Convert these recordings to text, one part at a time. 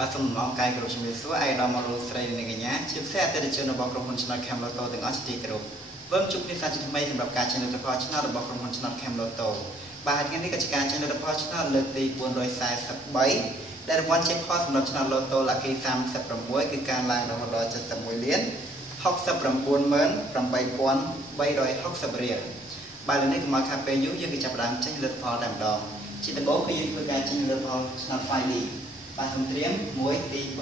បាទសូមអរកាយគោរពជំរាបសួរអាយដាមលោកស្រីនិងកញ្ញាជាពិសេសអតិថិជនរបស់ក្រុមហ៊ុនឆ្នោត Cam Lotto ទាំងអស់ជាទីគោរពវិលជួបគ្នាសាជាថ្មីសម្រាប់ការចេញលទ្ធផលឆ្នោតរបស់ក្រុមហ៊ុនឆ្នោត Cam Lotto បាទថ្ងៃនេះក៏ជាការចេញលទ្ធផលឆ្នោតលើកទី443ដែលរង្វាន់ជាផលសម្រាប់ឆ្នោត Lotto លក្ខី36គឺការឡើងរហូតដល់71លាន698,360 រៀលបាទលើនេះកុំឲ្យខាតពេលយូរយើងក៏ចាប់ផ្ដើមចេញលទ្ធផលតែម្ដងជាដំបូងគឺយើងធ្វើការចេញលទ្ធផលឆ្នោត 5D បាទសូមត្រៀម1 2 3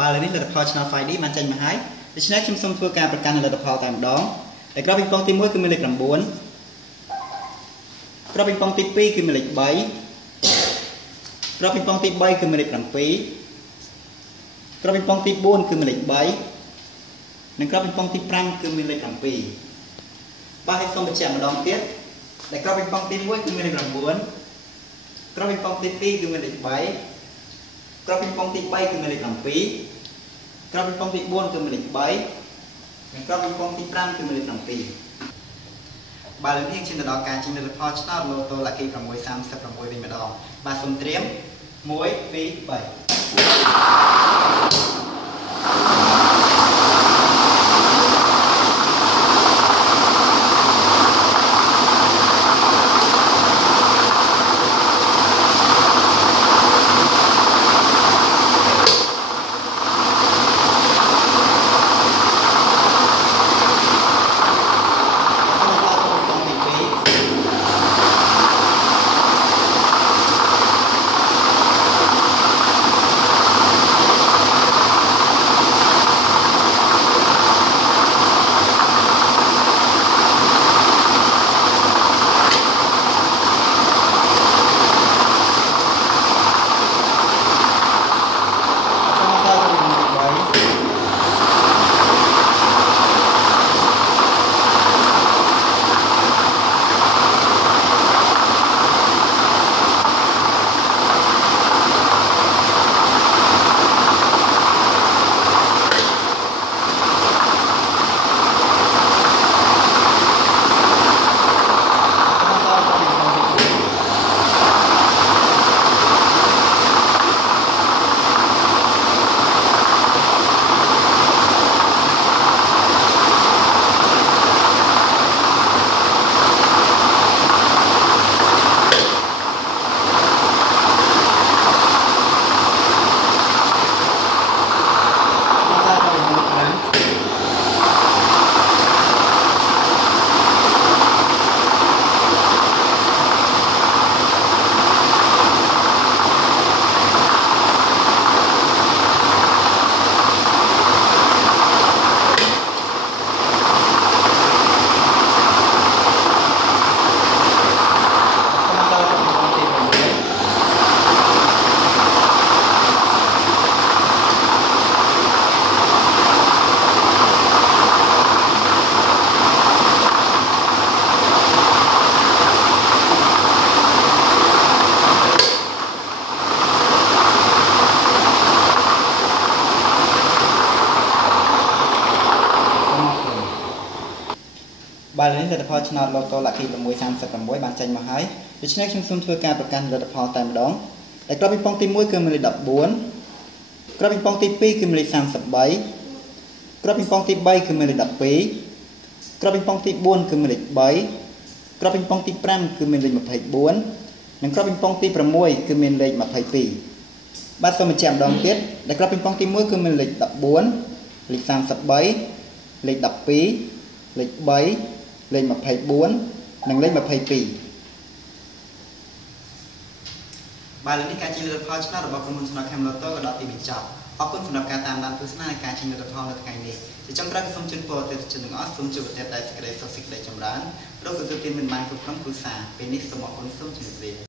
បាទលើនេះលទ្ធផលឆ្នោត 5D បានចេញមកហើយដូច្នេះខ្ញុំសូមធ្វើការប្រកាសលទ្ធផលតែម្ដងដែលក្របពីងប៉ុងទី1គឺមានលេខ9ក្របពីងប៉ុងទី2គឺមានលេខ3ក្របពីងប៉ុងទី3គឺមានលេខ7ក្របពីងប៉ុងទី4គឺមានលេខ3និងក្របពីងប៉ុងទី5គឺមានលេខ7បាទហើយសូមបញ្ជាក់ម្ដងទៀតដែលក្របពីងប៉ុងទី1គឺមានលេខ9ក្របពីងប៉ុងទី2គឺមានលេខ3ក្របពីងប៉ុងទី3គឺមានលេខ7ក្របពីងប៉ុងទី4គឺមានលេខ3និងក្របពីងប៉ុងទី5គឺមានលេខ7បាទលើនេះឈានទៅដល់ការចេញលទ្ធផលឆ្នោត Lotto Lucky 636វិញម្ដងបាទសូមត្រៀម1 2 3បាទលើនេះលទ្ធផលឆ្នោត Lotto Lucky 636បានចេញមកហើយដូច្នេះខ្ញុំសូមធ្វើការប្រកាសលទ្ធផលតែម្ដងដែលក្របពីងប៉ុងទី1គឺមានលេខ14ក្របពីងប៉ុងទី2គឺមានលេខ33ក្របពីងប៉ុងទី3គឺមានលេខ12ក្របពីងប៉ុងទី4គឺមានលេខ3ក្របពីងប៉ុងទី5គឺមានលេខ24និងក្របពីងប៉ុងទី6គឺមានលេខ22បាទសូមបញ្ជាក់ម្ដងទៀតដែលក្របពីងប៉ុងទី1គឺមានលេខ14លេខ33លេខ12លេខ3លេខ24និងលេខ22បាទលើនេះការចេញលទ្ធផលឆ្នោតរបស់ក្រុមហ៊ុនឆ្នោត Cam Lotto ក៏ដល់ទីបញ្ចប់អរគុណសម្រាប់ការតាមដានទស្សនានៃការចេញលទ្ធផលនៅថ្ងៃនេះជាចុងក្រោយសូមជូនពរអតិថិជនទាំងអស់សូមជួបប្រទះតែសេចក្តីសុខសេចក្តីចម្រើនរកទទួលទានមានបានគ្រប់ក្រុមគ្រួសារពេលនេះសូមអរគុណសូមជម្រាបលា